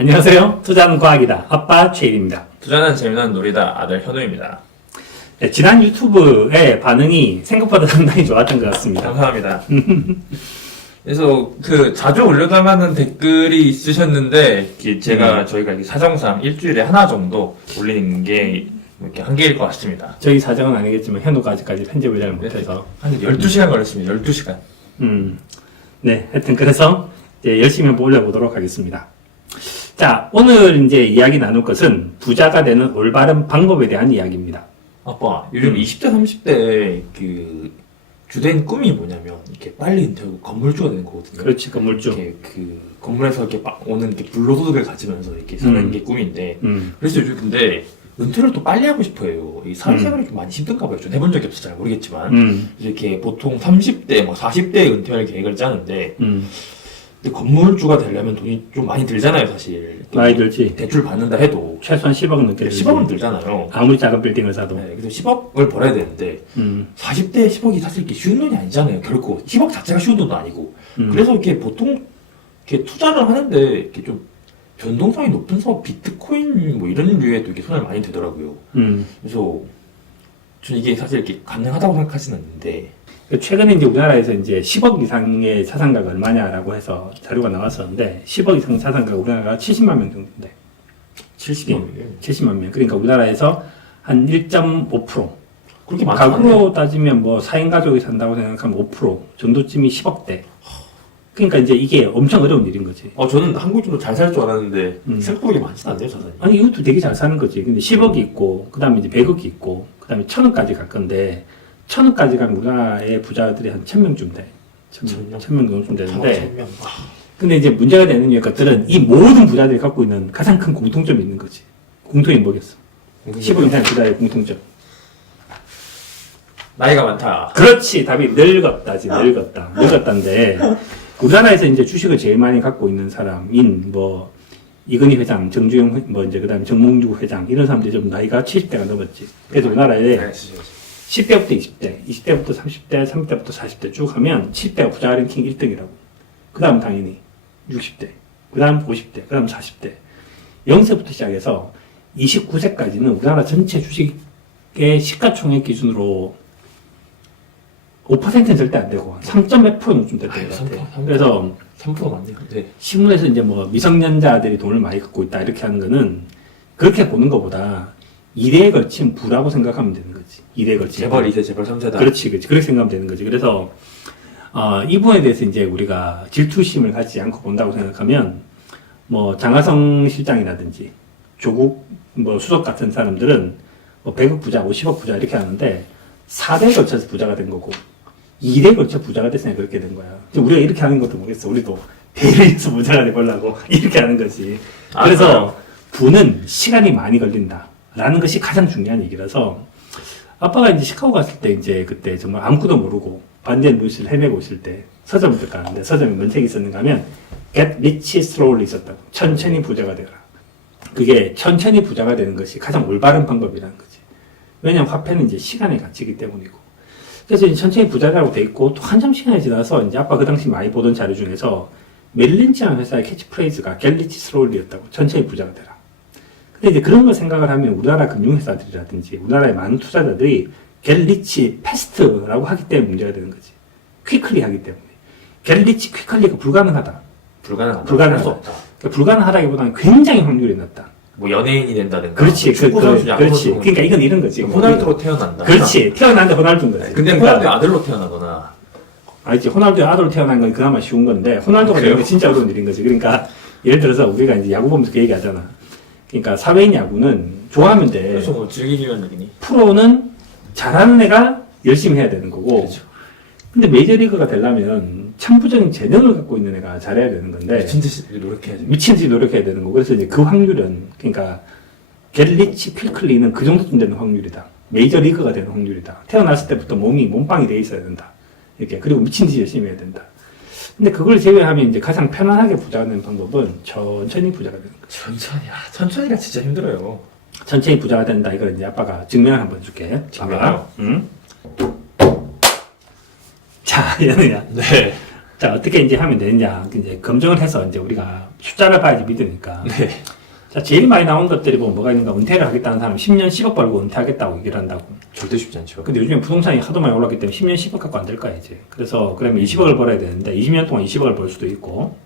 안녕하세요. 투자는 과학이다. 아빠 최일입니다. 투자는 재미난 놀이다. 아들 현우입니다. 네, 지난 유튜브의 반응이 생각보다 상당히 좋았던 것 같습니다. 감사합니다. 그래서 자주 올려달라는 댓글이 있으셨는데 저희가 이게 사정상 일주일에 하나 정도 올리는 게 이렇게 한계일 것 같습니다. 저희 사정은 아니겠지만 현우가 아직까지 편집을 잘 못해서 한 12시간 걸렸습니다. 12시간. 네, 하여튼 그래서 이제 열심히 한번 올려보도록 하겠습니다. 자, 오늘 이제 이야기 나눌 것은 부자가 되는 올바른 방법에 대한 이야기입니다. 아빠, 요즘 20대, 30대 주된 꿈이 뭐냐면 이렇게 빨리 은퇴하고 건물주가 되는 거거든요. 그렇지, 건물주. 이렇게 건물에서 이렇게 오는 불로소득을 가지면서 이렇게 사는 게 꿈인데. 그래서 요즘 근데 은퇴를 또 빨리 하고 싶어요. 이 사회생활이 좀 많이 힘든가 봐요. 전 해본 적이 없어서 잘 모르겠지만. 이렇게 보통 30대, 40대에 은퇴할 계획을 짜는데. 근데 건물주가 되려면 돈이 좀 많이 들잖아요, 사실. 많이 들지. 대출 받는다 해도. 최소한 10억은 넘게 들지. 10억은 들잖아요. 아무리 작은 빌딩을 사도. 네, 그래서 10억을 벌어야 되는데. 40대에 10억이 사실 이렇게 쉬운 돈이 아니잖아요. 결코 10억 자체가 쉬운 돈도 아니고. 그래서 이렇게 보통 이렇게 투자를 하는데 이렇게 좀 변동성이 높은 사업, 비트코인 뭐 이런 류에도 이렇게 손을 많이 대더라고요. 그래서 저는 이게 사실 이렇게 가능하다고 생각하지는 않는데. 최근에 이제 우리나라에서 이제 10억 이상의 자산가가 얼마냐라고 해서 자료가 나왔었는데 10억 이상 자산가가 우리나라가 70만 명 정도인데 70만 명. 70만 명. 그러니까 우리나라에서 한 1.5%. 그렇게 많지 않아요. 가구로 따지면 뭐 4인 가족이 산다고 생각하면 5% 정도쯤이 10억대. 그러니까 이제 이게 엄청 어려운 일인 거지. 저는 한국 정도 잘 살 줄 알았는데 생각보다 많지는 않네요, 자산이. 아니 이것도 되게 잘 사는 거지. 근데 10억이 있고 그다음에 이제 100억이 있고 그다음에 1000억까지 갈 건데 1000억까지 가면 우리나라의 부자들이 한 1000명쯤 돼. 1000명 정도쯤 되는데. 근데 이제 문제가 되는 것들은 이 모든 부자들이 갖고 있는 가장 큰 공통점이 있는 거지. 공통이 뭐겠어? 10억 이상 부자의 공통점. 나이가 많다. 그렇지. 답이 늙었다지. 늙었다. 늙었다인데 우리나라에서 이제 주식을 제일 많이 갖고 있는 사람인 뭐 이건희 회장, 정주영 뭐 이제 그다음에 정몽주 회장 이런 사람들이 좀 나이가 70대가 넘었지. 그래서 우리나라에 10대부터 20대, 20대부터 30대, 30대부터 40대 쭉 하면 70대가 부자 랭킹 1등이라고. 그 다음 당연히 60대, 그 다음 50대, 그 다음 40대. 0세부터 시작해서 29세까지는 우리나라 전체 주식의 시가총액 기준으로 5%는 절대 안 되고 3.몇 %는 좀 됐던 것 같아. 그래서 3% 맞네요. 네. 신문에서 이제 뭐 미성년자들이 돈을 많이 갖고 있다 이렇게 하는 거는 그렇게 보는 것보다 2대에 걸친 부라고 생각하면 되는 거지. 2대에 걸친. 재벌 2세, 재벌 3세다. 그렇지. 그렇게 생각하면 되는 거지. 그래서, 이 부분에 대해서 이제 우리가 질투심을 갖지 않고 본다고 생각하면, 뭐, 장하성 실장이라든지, 조국, 뭐, 수석 같은 사람들은, 뭐, 100억 부자, 50억 부자 이렇게 하는데, 4대에 걸쳐서 부자가 된 거고, 2대에 걸쳐 부자가 됐으니까 그렇게 된 거야. 우리가 이렇게 하는 것도 모르겠어. 우리도 대리해서 부자가 돼보려고, 이렇게 하는 거지. 그래서, 부는 시간이 많이 걸린다. 라는 것이 가장 중요한 얘기라서, 아빠가 이제 시카고 갔을 때 이제 그때 정말 아무것도 모르고 반디앤 루이스를 헤매고 있을 때 서점을 딱 가는데 서점에 뭔 책이 있었는가 하면 Get Rich Slowly 있었다고. 천천히 부자가 되라. 그게 천천히 부자가 되는 것이 가장 올바른 방법이라는 거지. 왜냐면 화폐는 이제 시간의 가치이기 때문이고. 그래서 이제 천천히 부자라고 돼 있고 또 한참 시간이 지나서 이제 아빠 그 당시 많이 보던 자료 중에서 메릴린치라는 회사의 캐치프레이즈가 Get Rich Slowly였다고. 천천히 부자가 되라. 근데 이제 그런 걸 생각을 하면 우리나라 금융회사들이라든지 우리나라의 많은 투자자들이 get rich fast라고 하기 때문에 문제가 되는 거지. quickly 하기 때문에. get rich quickly가 불가능하다. 불가능할 수 없다. 그러니까 불가능하다기보다는 굉장히 확률이 낮다. 뭐 연예인이 된다든가. 그렇지. 축구 선수, 야구 그렇지. 선수. 그러니까 이건 이런 거지. 호날두로 태어난다. 그렇지. 태어났는데 호날두인 거지. 근데 호날두 아들로 태어나거나. 알지. 호날두의 아들로 태어난 건 그나마 쉬운 건데 호날두가 되는 게 진짜 어려운 일인 거지. 그러니까 예를 들어서 우리가 이제 야구 보면서 그 얘기하잖아. 그러니까 사회인 야구는 좋아하면 돼. 그래서 뭐 즐기기 위한 얘기니. 프로는 잘하는 애가 열심히 해야 되는 거고. 그렇죠. 근데 메이저리그가 되려면 천부적인 재능을 갖고 있는 애가 잘해야 되는 건데. 미친 듯이 노력해야지. 미친 듯이 노력해야 되는 거고. 그래서 이제 그 확률은, 그러니까, 겟리치 퀵클리는 그 정도쯤 되는 확률이다. 메이저리그가 되는 확률이다. 태어났을 때부터 몸빵이 돼 있어야 된다. 이렇게. 그리고 미친 듯이 열심히 해야 된다. 근데 그걸 제외하면 이제 가장 편안하게 부자가 되는 방법은 천천히 부자가 되는 거죠. 천천히가 진짜 힘들어요. 천천히 부자가 된다. 이걸 이제 아빠가 증명을 한번 줄게. 증명요? 응? 자, 연우야. 네. 자, 어떻게 이제 하면 되느냐. 이제 검증을 해서 이제 우리가 숫자를 봐야지 믿으니까. 네. 자, 제일 많이 나온 것들이 보면 뭐가 있는가. 은퇴를 하겠다는 사람 10년 10억 벌고 은퇴하겠다고 얘기를 한다고. 절대 쉽지 않죠. 근데 요즘에 부동산이 하도 많이 올랐기 때문에 10년 10억 갖고 안 될 거야, 이제. 그래서 그러면 20억을 벌어야 되는데 20년 동안 20억을 벌 수도 있고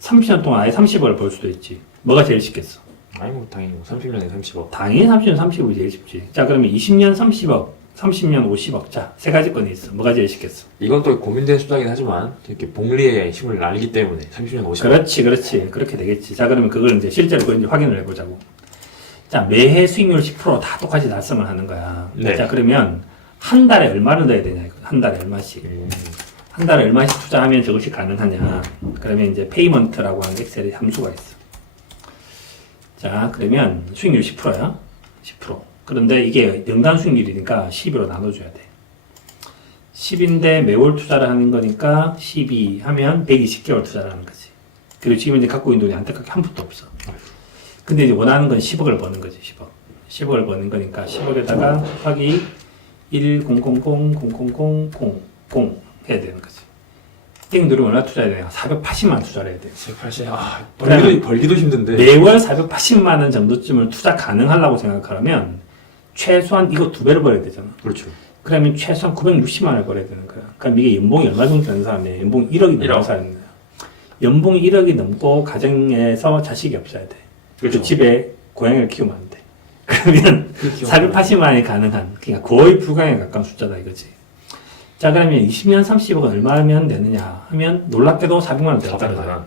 30년 동안 아예 30억을 벌 수도 있지. 뭐가 제일 쉽겠어? 아니 뭐 당연히 30년에 30억. 당연히 30년 30억이 제일 쉽지. 자, 그러면 20년 30억, 30년 50억. 자, 세 가지 건이 있어. 뭐가 제일 쉽겠어? 이건 또 고민된 숫자긴 하지만 이렇게 복리의 힘을 알기 때문에 30년 50억. 그렇지. 그렇게 되겠지. 자, 그러면 그걸 이제 실제로 그런지 확인을 해보자고. 자, 매해 수익률 10%다 똑같이 달성을 하는 거야. 네. 자, 그러면 한 달에 얼마를 넣어야 되냐, 이거. 한 달에 얼마씩. 한 달에 얼마씩 투자하면 저것이 가능하냐. 그러면 이제 페이먼트라고 하는 엑셀에 함수가 있어. 자, 그러면 수익률 10%야. 10%. 그런데 이게 연간 수익률이니까 12로 나눠줘야 돼. 10인데 매월 투자를 하는 거니까 12 하면 120개월 투자를 하는 거지. 그리고 지금 이제 갖고 있는 돈이 안타깝게 한 푼도 없어. 근데 이제 원하는 건 10억을 버는 거지, 10억. 10억을 버는 거니까 10억에다가 곱하기 100000000 해야 되는 거지. 땡 누르면 얼마 투자해야 되냐? 480만 투자를 해야 돼. 180. 아, 그러면 벌기도 힘든데. 매월 480만 원 정도쯤을 투자 가능하려고 생각하면 최소한 이거 2배를 벌어야 되잖아. 그렇죠. 그러면 최소한 960만 원을 벌어야 되는 거야. 그럼 이게 연봉이 얼마 정도 되는 사람이야? 연봉 1억이 넘는 1억. 사람이야. 연봉이 1억이 넘고 가정에서 자식이 없어야 돼. 그렇죠. 그 집에 고양이를 키우면 안 돼. 그러면 그 기억 480만 원이 가능한, 그러니까 거의 불가능에 가까운 숫자다 이거지. 자, 그러면 20년 30억은 얼마면 되느냐 하면 놀랍게도 400만 원 되어 400만 떨어져요. 원.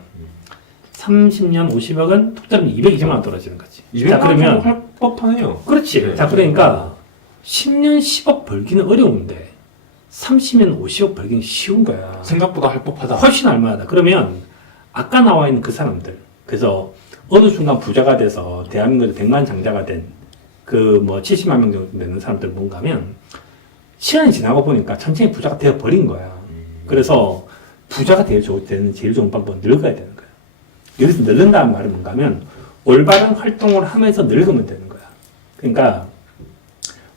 30년 50억은 톡 떨어지면 220만 원 떨어지는 거지. 자, 200만 그러면 원 할 법하네요. 그렇지. 네. 자, 그러니까 10년 10억 벌기는 어려운데 30년 50억 벌기는 쉬운 거야. 생각보다 할 법하다. 훨씬 할만하다. 그러면 아까 나와 있는 그 사람들, 그래서 어느 순간 부자가 돼서 대한민국에서 100만 장자가 된 그 뭐 70만 명 정도 되는 사람들 뭔가 하면 시간이 지나고 보니까 천천히 부자가 되어 버린 거야. 그래서 부자가 되는 제일 좋은 방법은 늙어야 되는 거야. 여기서 늙는다는 말은 뭔가 하면 올바른 활동을 하면서 늙으면 되는 거야. 그러니까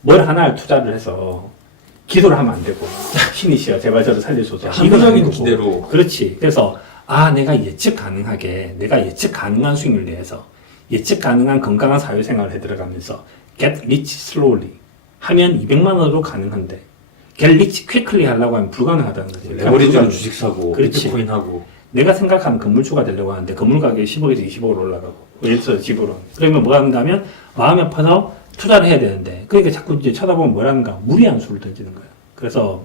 뭘 하나를 투자를 해서 기도를 하면 안 되고 신이시여 제발 저를 살려줘서 합리적인 기대로. 그렇지. 그래서 내가 예측 가능하게 내가 예측 가능한 수익률 내에서 예측 가능한 건강한 사회생활을 해 들어가면서 get rich slowly 하면 200만 원으로 가능한데 get rich quickly 하려고 하면 불가능하다는 거지. 레버리지로 주식 사고, 그렇지. 비트코인 하고. 내가 생각하는 건물주가 되려고 하는데 건물 가격이 10억에서 20억으로 올라가고 예를 들어서 집으로 그러면 뭐가 하는가 하면 마음이 아파서 투자를 해야 되는데 그러니까 자꾸 이제 쳐다보면 뭐라는가 무리한 수를 던지는 거예요. 그래서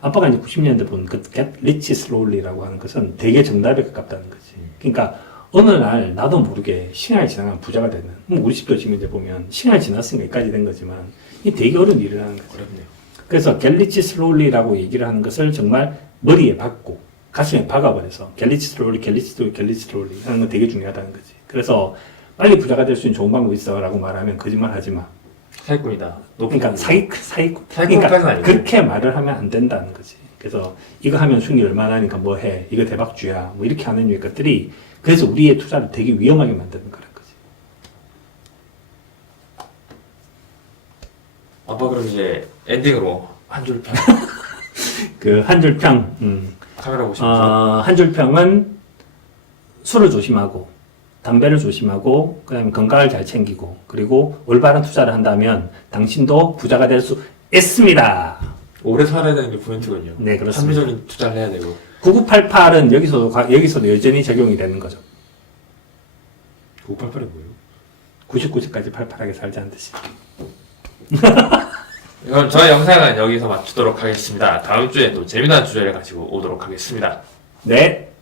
아빠가 이제 90년대 본 그 get rich slowly라고 하는 것은 되게 정답에 가깝다는 거지. 그러니까 어느 날 나도 모르게 시간이 지나면 부자가 되는 우리 집도 지금 이제 보면 시간이 지났으니까 여기까지 된 거지만 이 되게 어려운 일을 하는 거죠. 어렵네요. 그래서 get rich slowly라고 얘기를 하는 것을 정말 머리에 박고 가슴에 박아버려서 get rich slowly, get rich slowly, get rich slowly 하는 건 되게 중요하다는 거지. 그래서 빨리 부자가 될 수 있는 좋은 방법이 있어라고 말하면 거짓말 하지 마. 사기꾼이다. 그러니까 사기꾼 사기꾼까지는 그러니까 아니고. 그렇게 말을 하면 안 된다는 거지. 그래서 이거 하면 수익률 얼마나 하니까 뭐 해, 이거 대박주야, 뭐 이렇게 하는 류의 것들이 그래서 우리의 투자를 되게 위험하게 만드는 거란 거지. 아빠 그럼 이제 엔딩으로 한 줄 평. 그 한 줄 평, 카메라 보시면서. 한 줄 평은 술을 조심하고 담배를 조심하고 그다음에 건강을 잘 챙기고 그리고 올바른 투자를 한다면 당신도 부자가 될 수 있습니다. 오래 살아야 되는 게 포인트군요. 네, 그렇습니다. 합리적인 투자를 해야 되고. 9988은 여기서도 여전히 적용이 되는 거죠. 988이 뭐예요? 99세까지 팔팔하게 살자는 뜻이. 그럼 저희 영상은 여기서 마치도록 하겠습니다. 다음 주에 또 재미난 주제를 가지고 오도록 하겠습니다. 네.